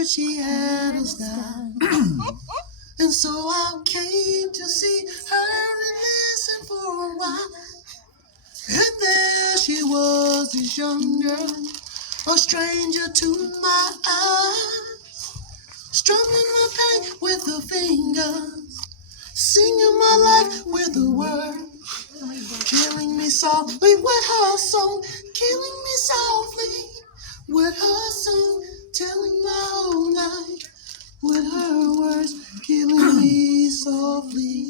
heard she had a style. And so I came to see her and listen for a while. And there she was, this young girl, a stranger to my eyes, strumming my pain with her fingers, singing my life with a word, killing me softly with her song, killing me softly with her song, telling my whole life with her words, killing me softly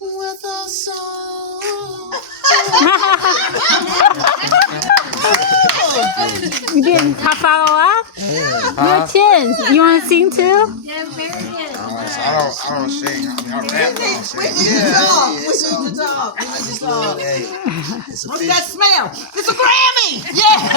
with her song. You didn't follow up? Your chins. You want to sing too? Yeah, very good. I don't sing. I rap. We need to talk. We need to talk. Hey, it's a What's fish. that smell? It's a Grammy. Yes.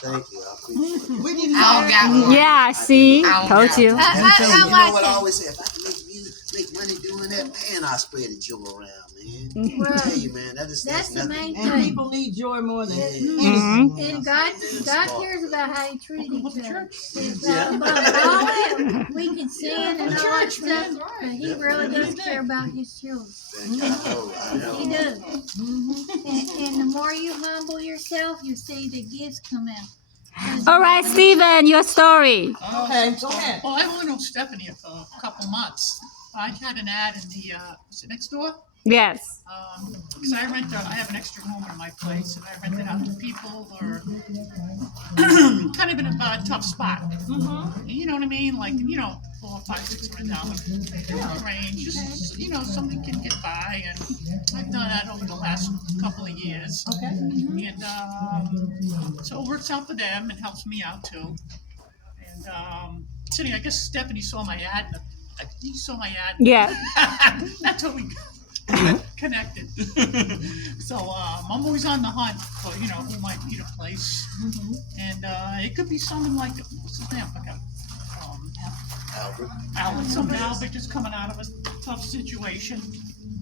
Thank you. I appreciate it. We need to talk. Yeah, see? Told you. And tell you, you know like what I it. always say? If I can make music, make money doing that, man, I spread the joy around, man. Well, I tell you, man, that's that's the main And thing. people need joy more than Mhm. And God cares about how you treat each other. Yeah. Above all that, we can sin and all that stuff, but He really does care about His children. I know. He does. And the more you humble yourself, you see the gifts come out. All right, Stephen, your story. Okay, go ahead. Well, I've only known Stephanie for a couple months. I had an ad in the, was it next door? Yes. Because I have an extra room in my place, and I rent it out to people who are kind of in a tough spot. You know what I mean? Like, you know, $400, $500, $600 range. Just, you know, something can get by, and I've done that over the last couple of years. Okay. And so it works out for them and helps me out too. And sitting, I guess Stephanie saw my ad. You saw my ad. Yeah. That's how we connected. So I'm always on the hunt for, you know, who might need a place. And it could be something like, what's his name? I forgot. Albert. Albert just coming out of a tough situation.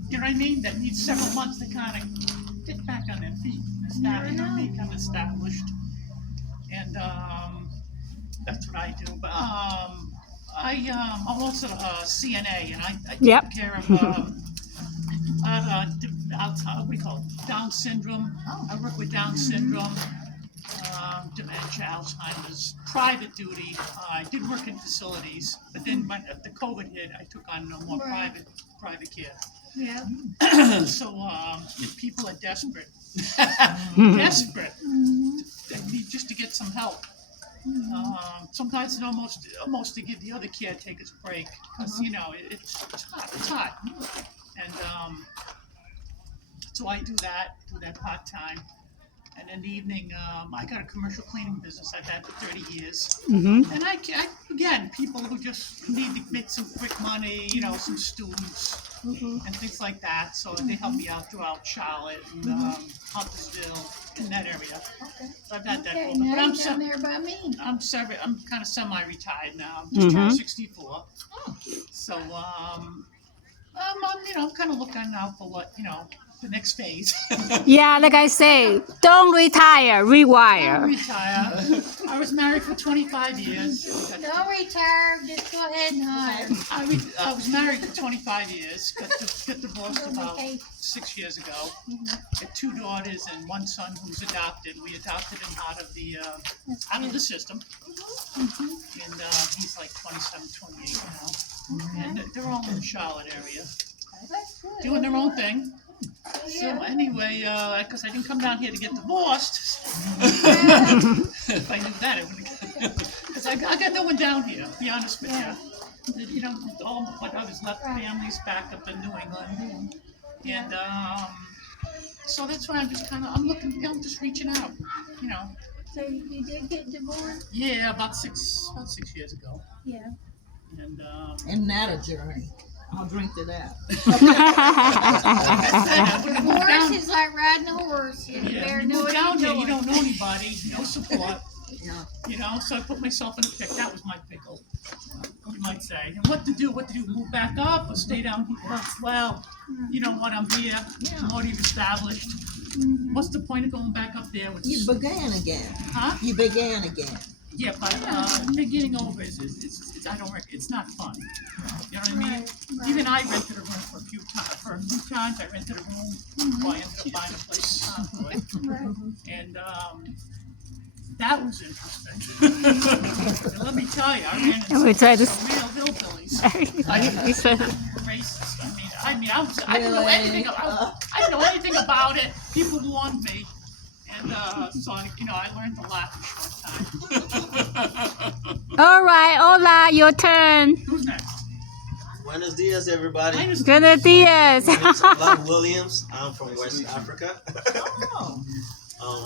You know what I mean? That needs several months to kind of get back on their feet and start, you know what I mean? Become established. And that's what I do. But I'm also a CNA, and I Yep. take care of what do you call it? Down syndrome. I work with Down syndrome, dementia, Alzheimer's, private duty. I did work in facilities, but then when the COVID hit, I took on more private care. Yeah. So if people are desperate, desperate, they need just to get some help. Sometimes it almost to give the other caretakers a break, because you know it's hot, and so I do that part time, and in the evening I got a commercial cleaning business I've had for 30 years, and I again, people who just need to make some quick money, you know, some students and things like that, so they help me out throughout Charlotte and Huntersville, in that area. So I've had that Okay, for, but now I'm you're down there by me. I'm kind of semi-retired now. Just turned 64. So I'm you know, kind of looking out for what, you know, the next phase. Yeah, like I say, don't retire, rewire. Retire. I was married for 25 years. Don't retire, just go ahead and hire. I was married for 25 years. Got divorced about Okay. 6 years ago. Got 2 daughters and 1 son who's adopted. We adopted him out of the system. And he's like 27, 28 now. And they're all in the Charlotte area, That's good. doing their own thing. So Yeah. anyway, because I didn't come down here to get divorced. If I knew that, I would have. Because I got no one down here, to be honest with you. You know, all my others left families back up in New England. And so that's why I'm just I'm looking, I'm just reaching out, you know. So you did get divorced? Yeah, about six years ago. Yeah. And And not a journey. I'll drink to that. Divorce is like riding a horse. You yeah, better you know move what down you're here, you doing. don't know anybody, no support. Yeah. You know, so I put myself in a pickle. That was my pickle, you might say. And what to do, move back up or stay down here? Well, you know what, I'm here, I'm already established. What's the point of going back up there with You began again. Huh? You began again. Yeah, but getting over it is I don't it's not fun. You know what I mean? Right. Even I rented a room for a few times. For a few times, I rented a room. Well, I ended up buying a place in Conroy, Right. and that was interesting. And let me tell you, I ran into And we tried to. some real hillbillies. We tried to- Racist. I didn't know anything about. I didn't know anything about it. People warned me, and so I learned to laugh in a short time. All right, Ola, your turn. Who's next? Buenos dias, everybody. Mine is Buenos dias. My name's Alan Williams. I'm from West Africa. Oh.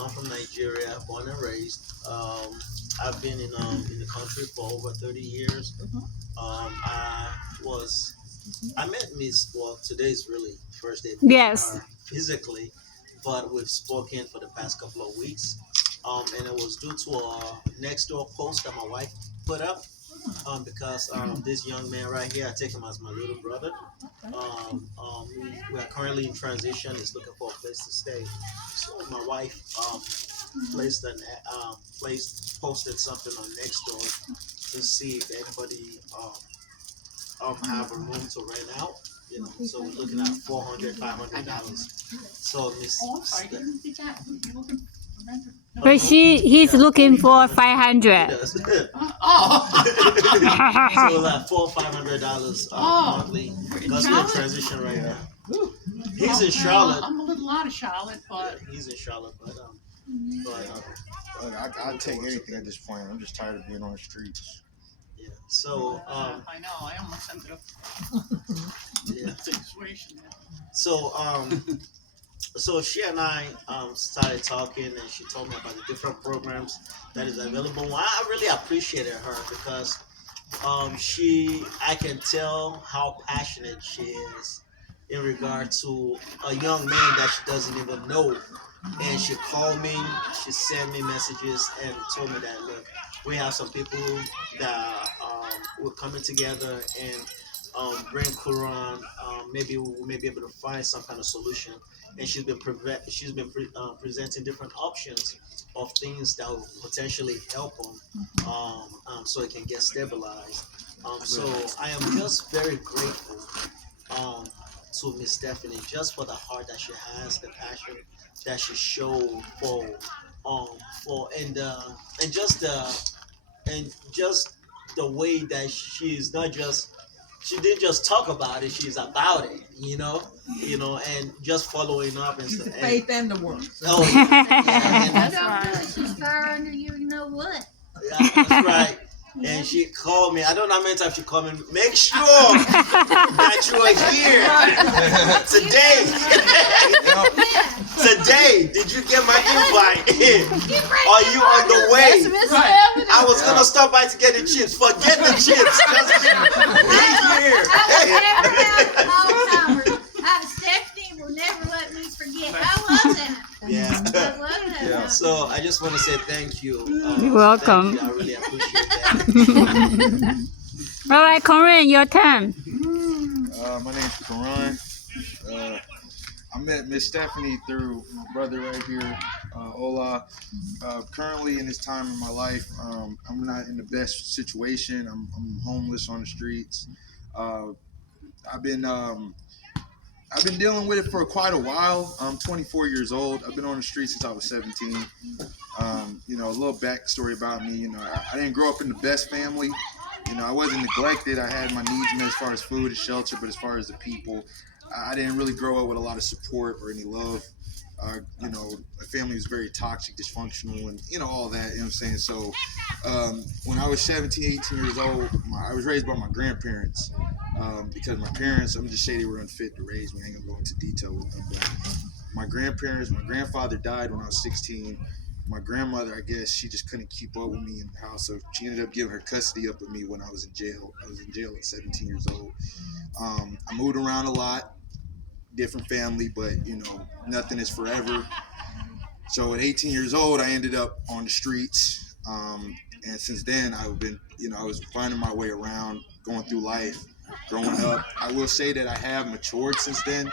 I'm from Nigeria, born and raised. I've been in the country for over 30 years. I met Miss. Well, today's really first day meeting Yes. her physically, but we've spoken for the past couple of weeks. And it was due to a next door post that my wife put up. Because this young man right here, I take him as my little brother. We are currently in transition. He's looking for a place to stay. So my wife posted something on Nextdoor to see if anybody have a room to rent out. So we're looking at $400-$500. So Miss. Oh, I'm sorry. Didn't think that. You looking for renter? No. But he's looking for 500. Yes. So Oh. it's like $400 or $500 monthly. Because we're in Charlotte? transition right now. He's in Charlotte. I'm a little out of Charlotte, but He's in Charlotte, but I'd take anything at this point. I'm just tired of being on the streets. yeah. So I know I almost ended up yeah. in that situation. So she and I started talking, and she told me about the different programs that is available. Well, I really appreciated her because I can tell how passionate she is in regard to a young man that she doesn't even know. And she called me, she sent me messages and told me that, look, we have some people that we're coming together and bring Quran. Maybe we may be able to find some kind of solution. And she's been presenting different options of things that will potentially help him, so it can get stabilized. So I am just very grateful to Miss Stephanie just for the heart that she has, the passion that she showed and just the way that she's not just she didn't just talk about it, she's about it, and just following up and She's the stuff. faith and the work. Oh yeah, and I don't do it. She's fire under you know what. that's right. And she called me. I don't know how many times she called me. Make sure that you are here today. Today, did you get my invite? Are you on the way? I was gonna stop by to get the chips. Forget the chips. Just be here. Stephanie will never let me forget. I love that. Yeah. I love that. Yeah. So I just want to say thank you. You're welcome. Thank you. I really appreciate that. All right, Corinne, your turn. My name's Karan. I met Miss Stephanie through my brother right here, Ola. Currently in this time in my life, I'm not in the best situation. I'm homeless on the streets. I've been dealing with it for quite a while. I'm 24 years old. I've been on the streets since I was 17. A little backstory about me. I didn't grow up in the best family. I wasn't neglected. I had my needs met as far as food and shelter, but as far as the people, I didn't really grow up with a lot of support or any love. My family was very toxic, dysfunctional, and all that. You know what I'm saying? So when I was 17, 18 years old, I was raised by my grandparents because my parents, I'm just saying they were unfit to raise me. I ain't gonna go into detail with them, but my grandfather died when I was 16. My grandmother, I guess, she just couldn't keep up with me in the house, so she ended up giving her custody up with me when I was in jail. I was in jail at 17 years old. I moved around a lot, different family, but nothing is forever. So at 18 years old, I ended up on the streets, and since then I've been, I was finding my way around, going through life, growing up. I will say that I have matured since then.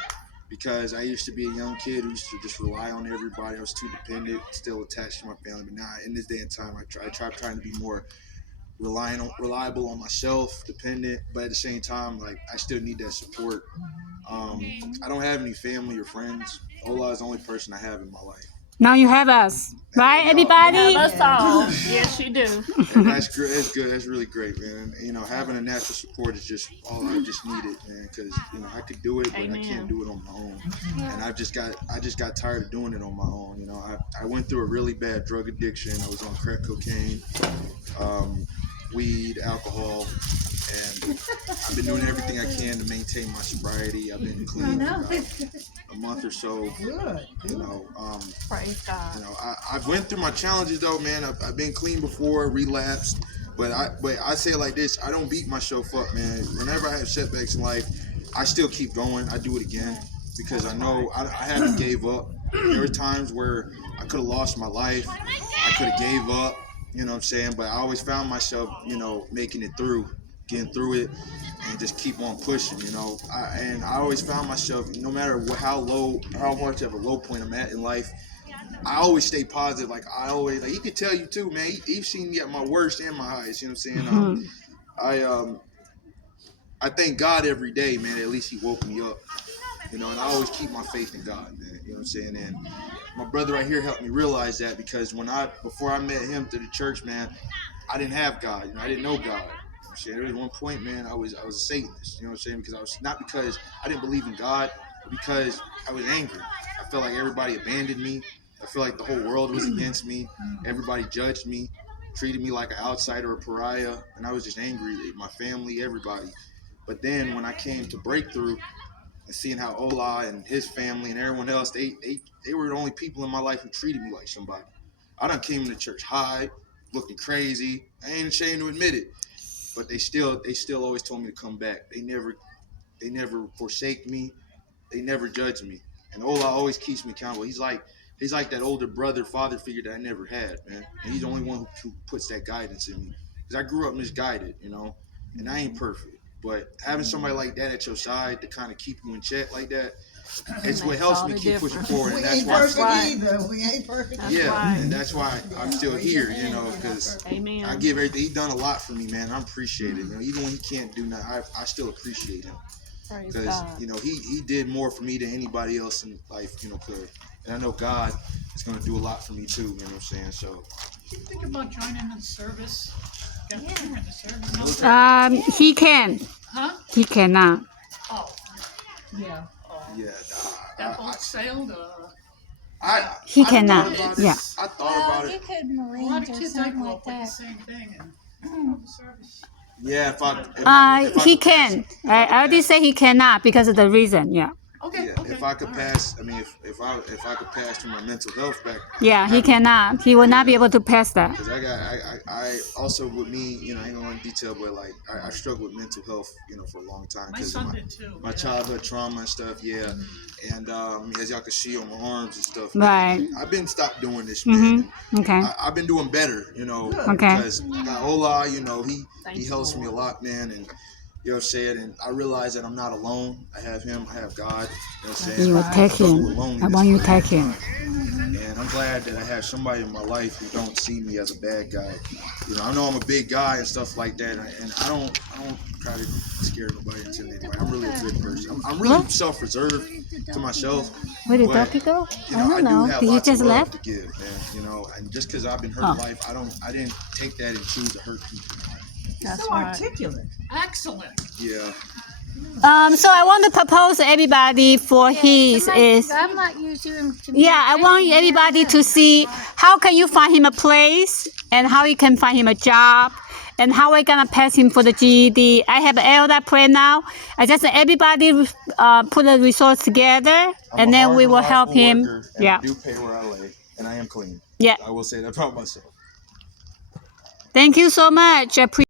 because I used to be a young kid who used to just rely on everybody. I was too dependent, still attached to my family. But now, in this day and time, I try trying to be more reliable on myself, dependent, but at the same time, like I still need that support. I don't have any family or friends. Ola is the only person I have in my life. Now you have us, right, everybody? That's all. Yes, you do. And that's great. That's good. That's really great, man. And, you know, having a natural support is just all I just needed, man. Because you know I could do it, but I can't do it on my own. And I just got tired of doing it on my own. You know, I went through a really bad drug addiction. I was on crack cocaine, weed, alcohol, and I've been doing everything I can to maintain my sobriety. I've been clean for about a month or so. Good. You know, Praise God. you know, I've went through my challenges though, man. I've been clean before, relapsed, but I say it like this: I don't beat myself up, man. Whenever I have setbacks in life, I still keep going. I do it again because I know I haven't gave up. There were times where I could have lost my life. I could have gave up. You know what I'm saying? But I always found myself, you know, making it through, getting through it, and just keep on pushing. You know, and I always found myself, no matter how much of a low point I'm at in life, I always stay positive. Like I always, like he could tell you too, man. You've seen me at my worst and my highest. You know what I'm saying? I thank God every day, man. At least He woke me up. You know, and I always keep my faith in God, man. You know what I'm saying? And my brother right here helped me realize that because before I met him through the church, man, I didn't have God. You know, I didn't know God. You know what I'm saying? There was one point, man, I was a Satanist. You know what I'm saying? Because I was not because I didn't believe in God, but because I was angry. I felt like everybody abandoned me. I feel like the whole world was against me. Everybody judged me, treated me like an outsider, a pariah, and I was just angry at my family, everybody. But then when I came to breakthrough and seeing how Ola and his family and everyone else, they were the only people in my life who treated me like somebody. I done came to church high, looking crazy. I ain't ashamed to admit it. But they still always told me to come back. They never forsake me. They never judge me. And Ola always keeps me accountable. He's like that older brother, father figure that I never had, man. And he's the only one who puts that guidance in me. Because I grew up misguided, you know, and I ain't perfect. But having somebody like that at your side to kind of keep you in check like that, it's what helps me keep pushing forward. We And that's ain't why, perfect either. We ain't perfect. yeah, and that's why I'm still here, you know, because Amen. I give everything. He done a lot for me, man. I appreciate it. You know, even when he can't do nothing, I still appreciate him because you know he did more for me than anybody else in life, you know, could. And I know God is going to do a lot for me too. You know what I'm saying? So. Do you think about joining the service? Get in the service? No? He can. Huh? He cannot. Oh, Yeah. Yeah, that boat sailed. He I cannot. thought about it. Yeah. I thought Well, about you it. could A lot Marines of or kids I something grew like up with the that. same thing, and the service. Yeah, if I He could pass- can. if I could I already pass- say he cannot because of the reason. Yeah. Okay. Yeah, Okay. if I could all right. pass, I mean, if I could pass through my mental health back. Yeah, he cannot. He will not be able to pass that. Because I also with me, you know, I ain't gonna go into detail, but like I struggled with mental health, you know, for a long time My because of son did too. my yeah. childhood trauma and stuff. Yeah, and as y'all can see on my arms and stuff. Right. Man, I've been stopped doing this, man. And Okay. I've been doing better, you know, Okay. because I got Ola, you know, he Thank helps you, me a Lord. lot, man, and. You know what I'm saying? And I realize that I'm not alone. I have him. I have God. You know what I'm saying? You will I take struggle him. with I loneliness want you for to a long take him. time. And I'm glad that I have somebody in my life who don't see me as a bad guy. You know, I know I'm a big guy and stuff like that, and I don't try to scare nobody, intimidate anybody. I'm really a good person. I'm really What? self-reserved to myself. Where did But, Ducky go? you know, I don't do know. have Did he lots of just love left? to give, man. You know, and just because I've been hurt in life, I didn't take that and choose to hurt people. That's so articulate. Excellent. Yeah. So I want to propose everybody for his is. I might use you in Yeah, I want everybody to see how can you find him a place and how you can find him a job and how we're gonna pass him for the GED. I have Elda plan now. I just everybody put a resource together and then we will help him. Yeah. I do pay where I lay, and I am clean. Yeah. I will say that about myself. Thank you so much. I appreciate